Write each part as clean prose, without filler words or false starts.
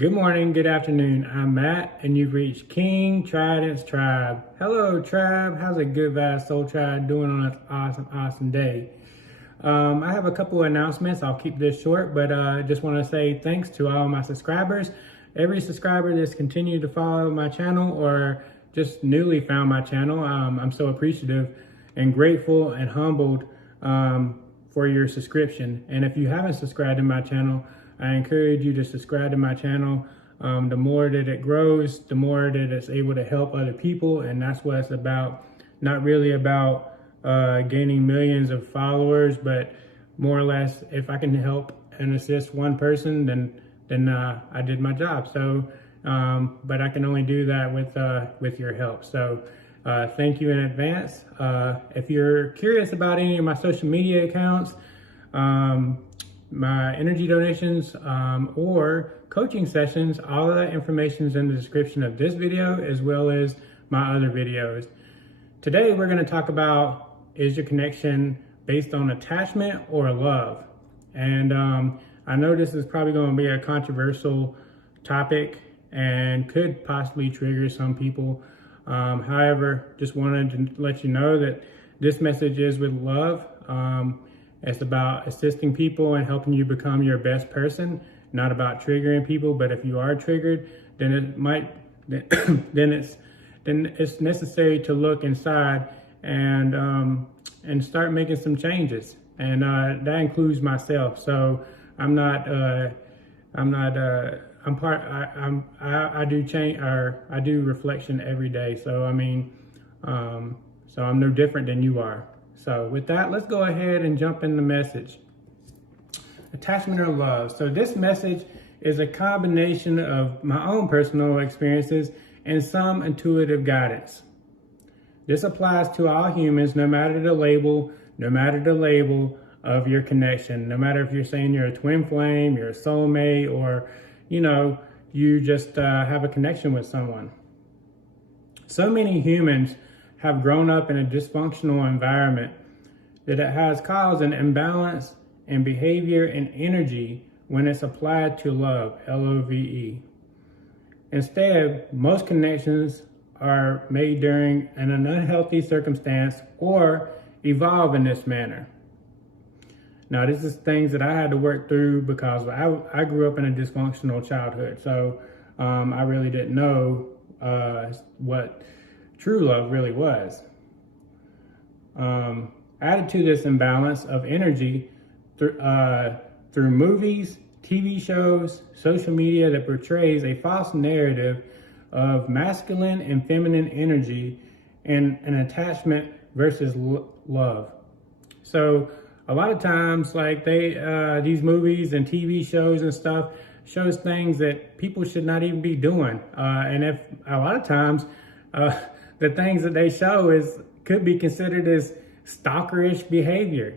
Good morning, good afternoon. I'm Matt, and you've reached King Tridents Tribe. Hello, Tribe. How's a good vibes soul tribe doing on this awesome day? I have a couple of announcements. I'll keep this short, but I just want to say thanks to all my subscribers. Every subscriber that's continued to follow my channel or just newly found my channel, I'm so appreciative and grateful and humbled for your subscription. And if you haven't subscribed to my channel, I encourage you to subscribe to my channel. The more that it grows, the more that it's able to help other people, and that's what it's about. Not really about gaining millions of followers, but more or less, if I can help and assist one person, then I did my job. So, but I can only do that with your help. So, thank you in advance. If you're curious about any of my social media accounts, my energy donations, or coaching sessions, all of that information is in the description of this video as well as my other videos. Today we're going to talk about, is your connection based on attachment or love? And I know this is probably going to be a controversial topic and could possibly trigger some people. However, just wanted to let you know that this message is with love. It's about assisting people and helping you become your best person, not about triggering people. But if you are triggered, then it's necessary to look inside and start making some changes. And that includes myself. So I do change, or I do reflection every day. So I mean, so I'm no different than you are. So with that, let's go ahead and jump in the message. Attachment or love. So this message is a combination of my own personal experiences and some intuitive guidance. This applies to all humans, no matter the label of your connection. No matter if you're saying you're a twin flame, you're a soulmate, or, you just have a connection with someone. So many humans have grown up in a dysfunctional environment that it has caused an imbalance in behavior and energy when it's applied to love, L-O-V-E. Instead, most connections are made during an unhealthy circumstance or evolve in this manner. Now, this is things that I had to work through because I grew up in a dysfunctional childhood. So I really didn't know what true love really was. Added to this imbalance of energy through movies, TV shows, social media that portrays a false narrative of masculine and feminine energy and an attachment versus love. So a lot of times, like these movies and TV shows and stuff shows things that people should not even be doing. And if a lot of times, the things that they show could be considered as stalkerish behavior.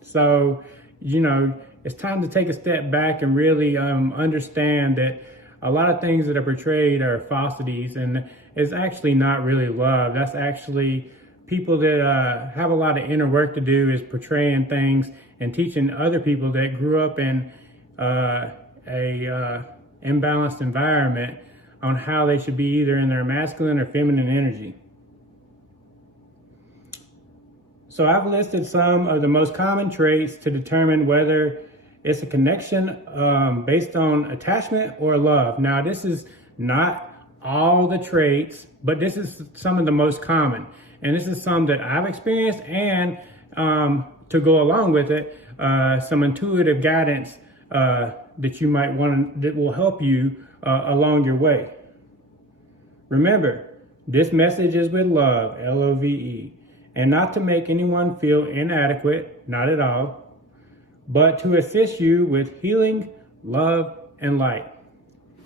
So, it's time to take a step back and really understand that a lot of things that are portrayed are falsities, and it's actually not really love. That's actually people that have a lot of inner work to do, is portraying things and teaching other people that grew up in a imbalanced environment on how they should be either in their masculine or feminine energy. So I've listed some of the most common traits to determine whether it's a connection based on attachment or love. Now, this is not all the traits, but this is some of the most common. And this is some that I've experienced, and to go along with it, some intuitive guidance that you might want, that will help you along your way. Remember, this message is with love, L-O-V-E, and not to make anyone feel inadequate, not at all, but to assist you with healing, love, and light.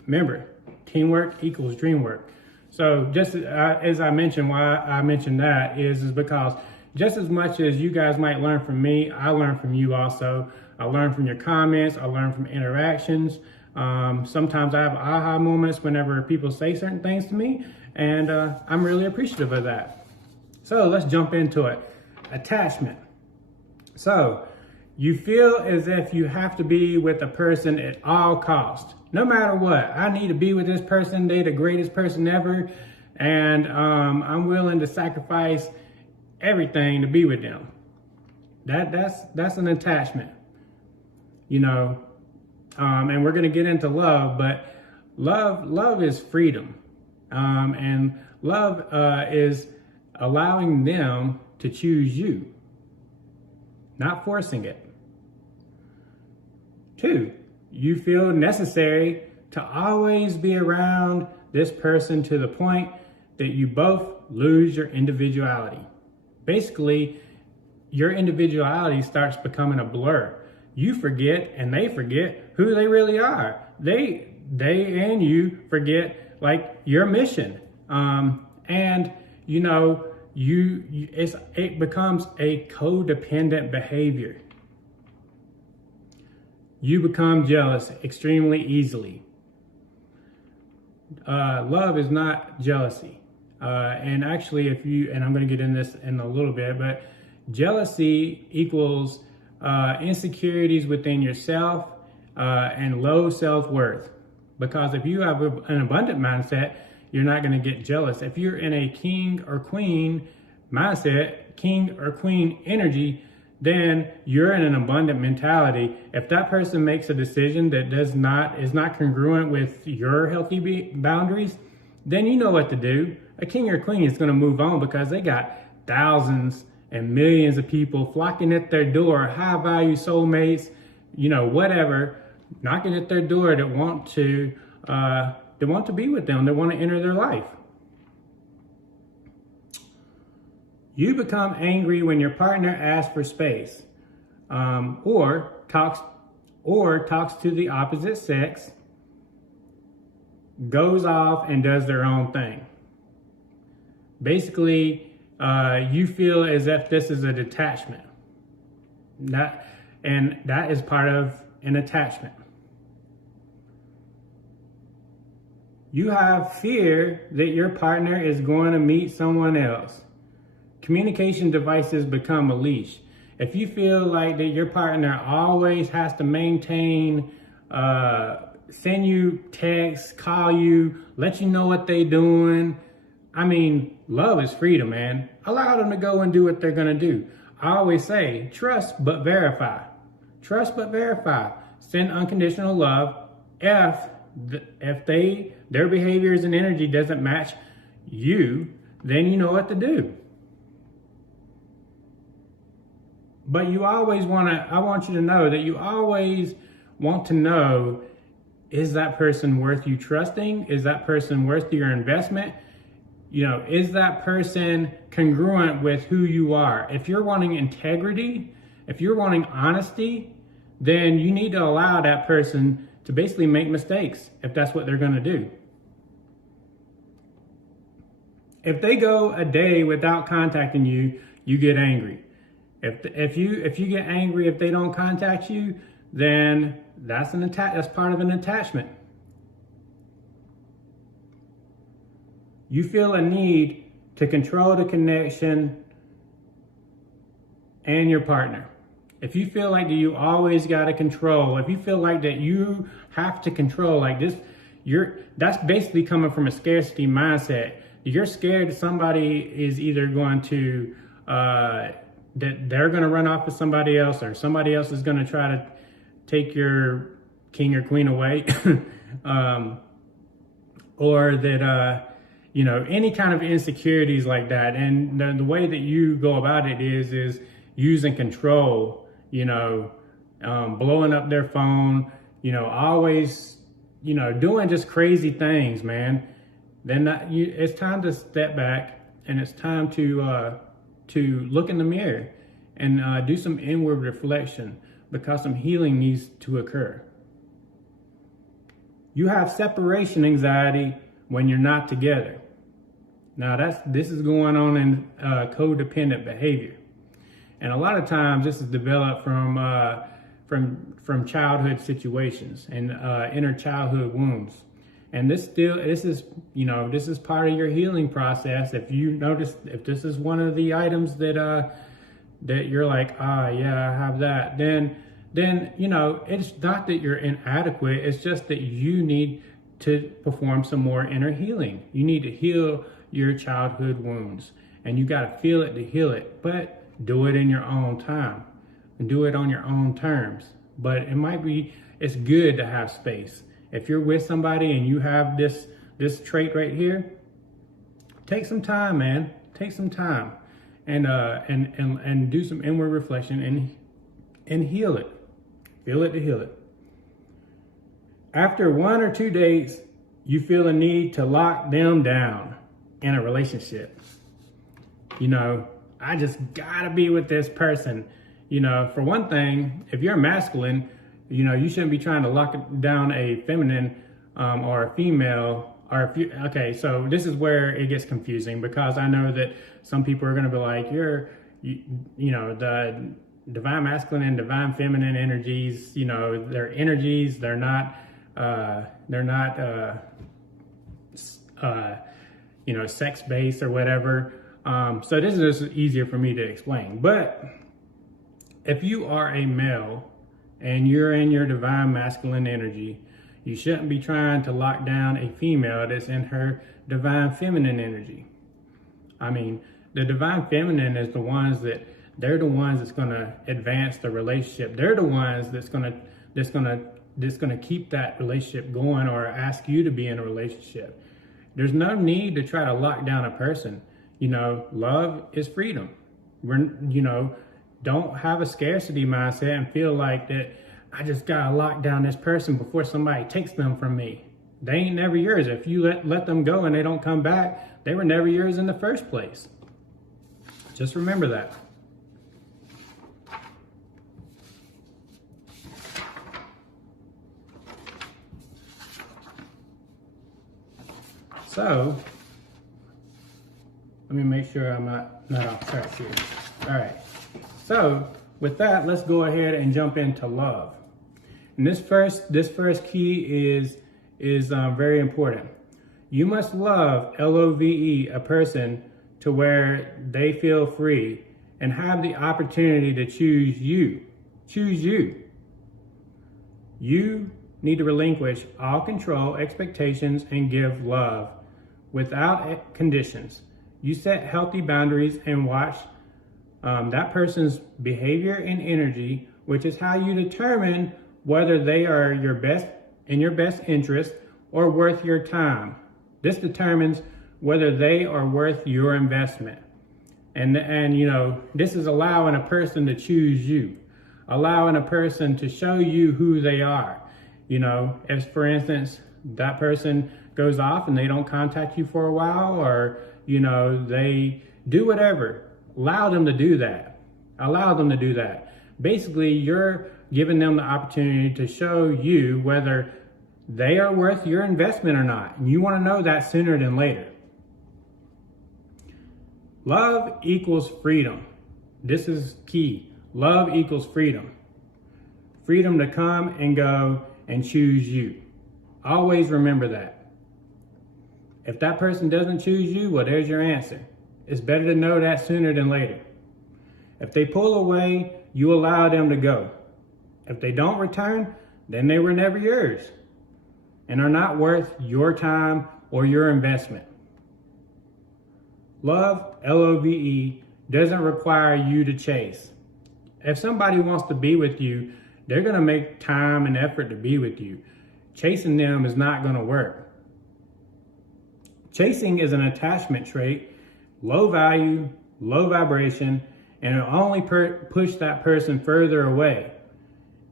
Remember, teamwork equals dream work. So just as I mentioned, why I mentioned that is because just as much as you guys might learn from me, I learn from you also. I learn from your comments, I learn from interactions. Sometimes I have aha moments whenever people say certain things to me, and I'm really appreciative of that. So let's jump into it. Attachment. So You feel as if you have to be with a person at all costs. No matter what, I need to be with this person. They're the greatest person ever. And I'm willing to sacrifice everything to be with them. That's an attachment, you know. And we're gonna get into love, but love is freedom, and love is allowing them to choose you, not forcing it. 2, you feel necessary to always be around this person to the point that you both lose your individuality. Basically, your individuality starts becoming a blur. You forget and they forget who they really are. They and you forget like your mission. And you know, it becomes a codependent behavior. You become jealous extremely easily. Love is not jealousy. And actually, and I'm going to get in this in a little bit, but jealousy equals insecurities within yourself and low self-worth. Because if you have an abundant mindset, you're not going to get jealous. If you're in a king or queen mindset, king or queen energy, then you're in an abundant mentality. If that person makes a decision that is not congruent with your healthy boundaries, then you know what to do. A king or queen is going to move on because they got thousands and millions of people flocking at their door, high value soulmates, you know, whatever, knocking at their door that want to be with them, that want to enter their life. You become angry when your partner asks for space, or talks to the opposite sex, goes off and does their own thing. Basically, you feel as if this is a detachment. That is part of an attachment. You have fear that your partner is going to meet someone else. Communication devices become a leash. If you feel like that your partner always has to maintain, send you texts, call you, let you know what they're doing. I mean, love is freedom, man. Allow them to go and do what they're going to do. I always say, trust but verify. Trust but verify. Send unconditional love. If their behaviors and energy doesn't match you, then you know what to do. But I want you to know that you always want to know, is that person worth you trusting? Is that person worth your investment? You know, is that person congruent with who you are? If you're wanting integrity, if you're wanting honesty, then you need to allow that person to basically make mistakes if that's what they're going to do. If they go a day without contacting you, you get angry. If you get angry if they don't contact you, then that's part of an attachment. You feel a need to control the connection and your partner. If you feel like that you always got to control, if you feel like that you have to control like this, that's basically coming from a scarcity mindset. You're scared that somebody is either going to that they're going to run off with somebody else, or somebody else is going to try to take your king or queen away, or that you know, any kind of insecurities like that. And the way that you go about it is using control, you know, blowing up their phone, you know, always, you know, doing just crazy things, man. Then it's time to step back, and it's time to look in the mirror and do some inward reflection, because some healing needs to occur. You have separation anxiety when you're not together. Now this is going on in codependent behavior, and a lot of times this is developed from childhood situations and inner childhood wounds. And this is part of your healing process. If you notice, if this is one of the items that that you're like, ah, yeah, I have that, then it's not that you're inadequate. It's just that you need to perform some more inner healing. You need to heal your childhood wounds, and you got to feel it to heal it, but do it in your own time and do it on your own terms. But it's good to have space. If you're with somebody and you have this trait right here, take some time, man. Take some time and do some inward reflection and heal it. Feel it to heal it. After 1 or 2 dates, you feel a need to lock them down in a relationship. I just gotta be with this person. For one thing, if you're masculine, you shouldn't be trying to lock down a feminine or a female. Okay, so this is where it gets confusing, because I know that some people are gonna be like, the divine masculine and divine feminine energies, they're energies, they're not sex-based or whatever. So this is just easier for me to explain. But if you are a male and you're in your divine masculine energy, you shouldn't be trying to lock down a female that's in her divine feminine energy. I mean, the divine feminine is they're the ones that's going to advance the relationship. They're the ones that's going to keep that relationship going, or ask you to be in a relationship. There's no need to try to lock down a person. Love is freedom. Don't have a scarcity mindset and feel like that I just gotta lock down this person before somebody takes them from me. They ain't never yours. If you let them go and they don't come back, they were never yours in the first place. Just remember that. So, let me make sure I'm not off track here. All right. So, with that, let's go ahead and jump into love. And this first key is very important. You must love, Love, a person to where they feel free and have the opportunity to choose you. Choose you. You need to relinquish all control, expectations, and give love without conditions. You set healthy boundaries and watch that person's behavior and energy, which is how you determine whether they are in your best interest or worth your time. This determines whether they are worth your investment. And this is allowing a person to choose you, allowing a person to show you who they are. If for instance, that person goes off and they don't contact you for a while, or, they do whatever, allow them to do that. Allow them to do that. Basically, you're giving them the opportunity to show you whether they are worth your investment or not. And you want to know that sooner than later. Love equals freedom. This is key. Love equals freedom. Freedom to come and go and choose you. Always remember that. If that person doesn't choose you, well, there's your answer. It's better to know that sooner than later. If they pull away, you allow them to go. If they don't return, then they were never yours and are not worth your time or your investment. Love, Love, doesn't require you to chase. If somebody wants to be with you, they're going to make time and effort to be with you. Chasing them is not going to work. Chasing is an attachment trait, low value, low vibration, and it'll only push that person further away.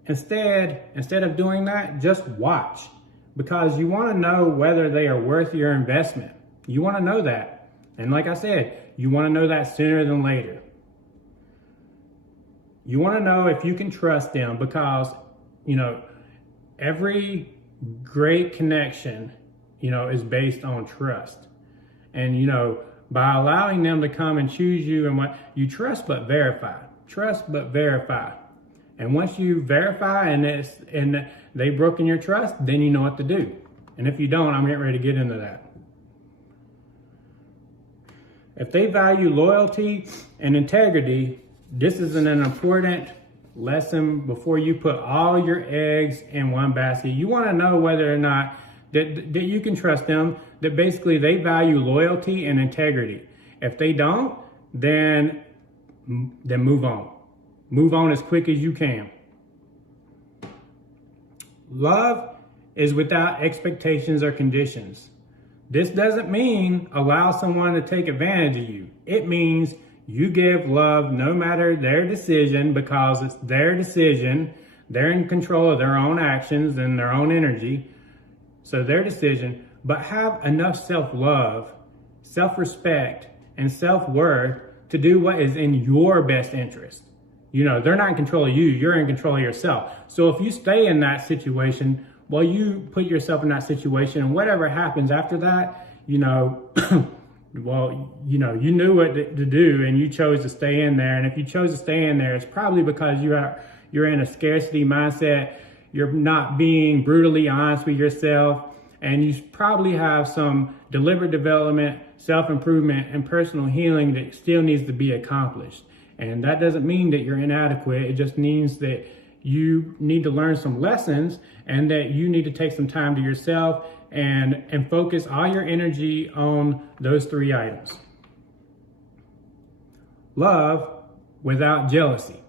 Instead of doing that, just watch, because you want to know whether they are worth your investment. You want to know that. And like I said, you want to know that sooner than later. You want to know if you can trust them, because, every great connection, is based on trust. And, by allowing them to come and choose you, and what you trust but verify. Trust but verify. And once you verify and they've broken your trust, then you know what to do. And if you don't, I'm getting ready to get into that. If they value loyalty and integrity, This is an important lesson before you put all your eggs in one basket. You want to know whether or not that you can trust them, that basically they value loyalty and integrity. If they don't, then move on. Move on as quick as you can. Love is without expectations or conditions. This doesn't mean allow someone to take advantage of you. It means you give love no matter their decision, because it's their decision. They're in control of their own actions and their own energy. So their decision, but have enough self-love, self-respect, and self-worth to do what is in your best interest. You know, they're not in control of you, you're in control of yourself. So if you stay in that situation, well, you put yourself in that situation, and whatever happens after that, you know, well, you know, you knew what to do and you chose to stay in there. And if you chose to stay in there, it's probably because you're in a scarcity mindset. You're not being brutally honest with yourself, and you probably have some deliberate development, self-improvement, and personal healing that still needs to be accomplished. And that doesn't mean that you're inadequate. It just means that you need to learn some lessons, and that you need to take some time to yourself and focus all your energy on those 3 items. Love without jealousy.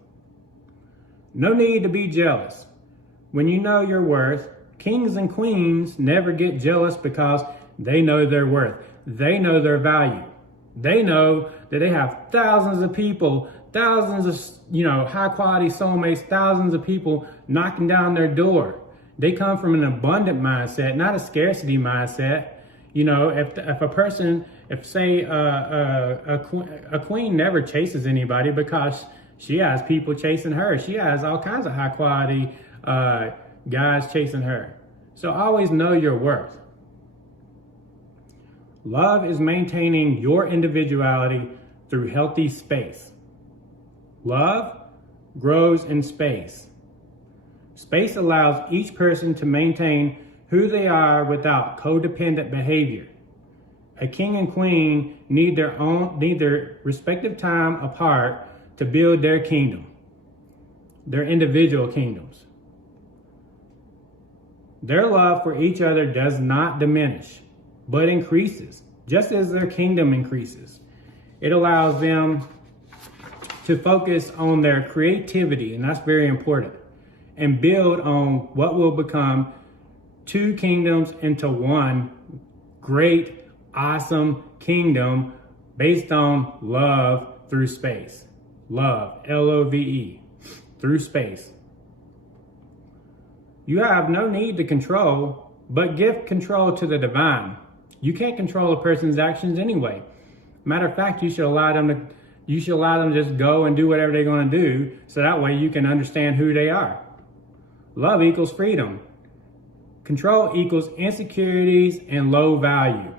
No need to be jealous. When you know your worth, kings and queens never get jealous because they know their worth. They know their value. They know that they have thousands of people, thousands of, you know, high quality soulmates, thousands of people knocking down their door. They come from an abundant mindset, not a scarcity mindset. You know, if a person, if say a queen never chases anybody because she has people chasing her. She has all kinds of high quality guys chasing her. So always know your worth. Love is maintaining your individuality through healthy space. Love grows in space. Space allows each person to maintain who they are without codependent behavior. A king and queen need their respective time apart to build their kingdom, their individual kingdoms. Their love for each other does not diminish, but increases, just as their kingdom increases. It allows them to focus on their creativity, and that's very important, and build on what will become 2 kingdoms into one great, awesome kingdom based on love through space. Love, L-O-V-E, through space. You have no need to control, but give control to the divine. You can't control a person's actions anyway. Matter of fact, you should allow them to just go and do whatever they're going to do, so that way you can understand who they are. Love equals freedom. Control equals insecurities and low value.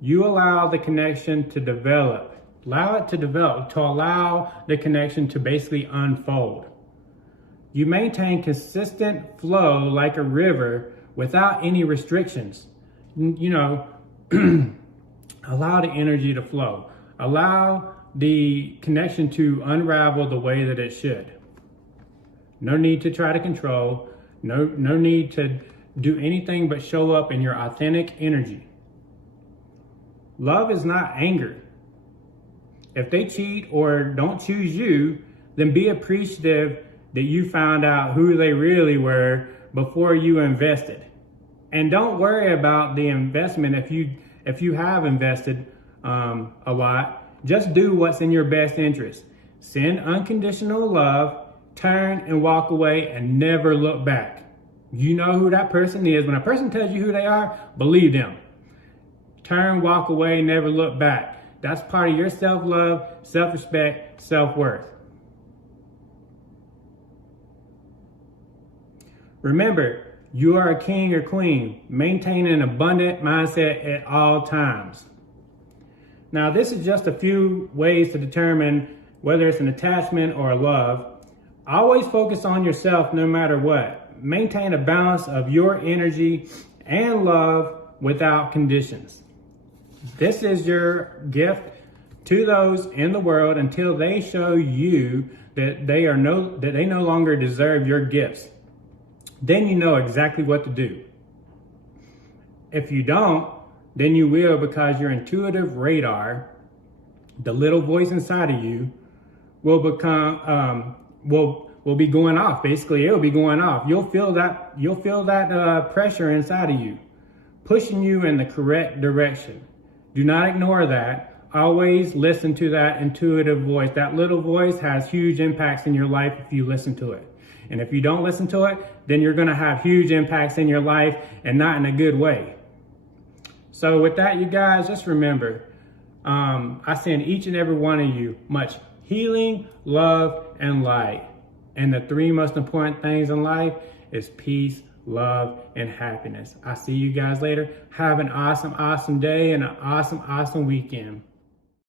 You allow the connection to develop. Allow it to develop, to allow the connection to basically unfold. You maintain consistent flow like a river without any restrictions. You know, allow the energy to flow. Allow the connection to unravel the way that it should. No need to try to control. No need to do anything but show up in your authentic energy. Love is not anger. If they cheat or don't choose you, then be appreciative that you found out who they really were before you invested. And don't worry about the investment if you have invested a lot. Just do what's in your best interest. Send unconditional love, turn and walk away, and never look back. You know who that person is. When a person tells you who they are, believe them. Turn, walk away, never look back. That's part of your self-love, self-respect, self-worth. Remember, you are a king or queen. Maintain an abundant mindset at all times. Now, this is just a few ways to determine whether it's an attachment or a love. Always focus on yourself no matter what. Maintain a balance of your energy and love without conditions. This is your gift to those in the world until they show you that they no longer deserve your gifts. Then you know exactly what to do. If you don't, then you will, because your intuitive radar, the little voice inside of you, will be going off. Basically, it'll be going off. You'll feel that pressure inside of you, pushing you in the correct direction. Do not ignore that. Always listen to that intuitive voice. That little voice has huge impacts in your life if you listen to it. And if you don't listen to it, then you're going to have huge impacts in your life, and not in a good way. So with that, you guys, just remember, I send each and every one of you much healing, love, and light. And the three most important things in life is peace, love, and happiness. I'll see you guys later. Have an awesome, awesome day and an awesome, awesome weekend.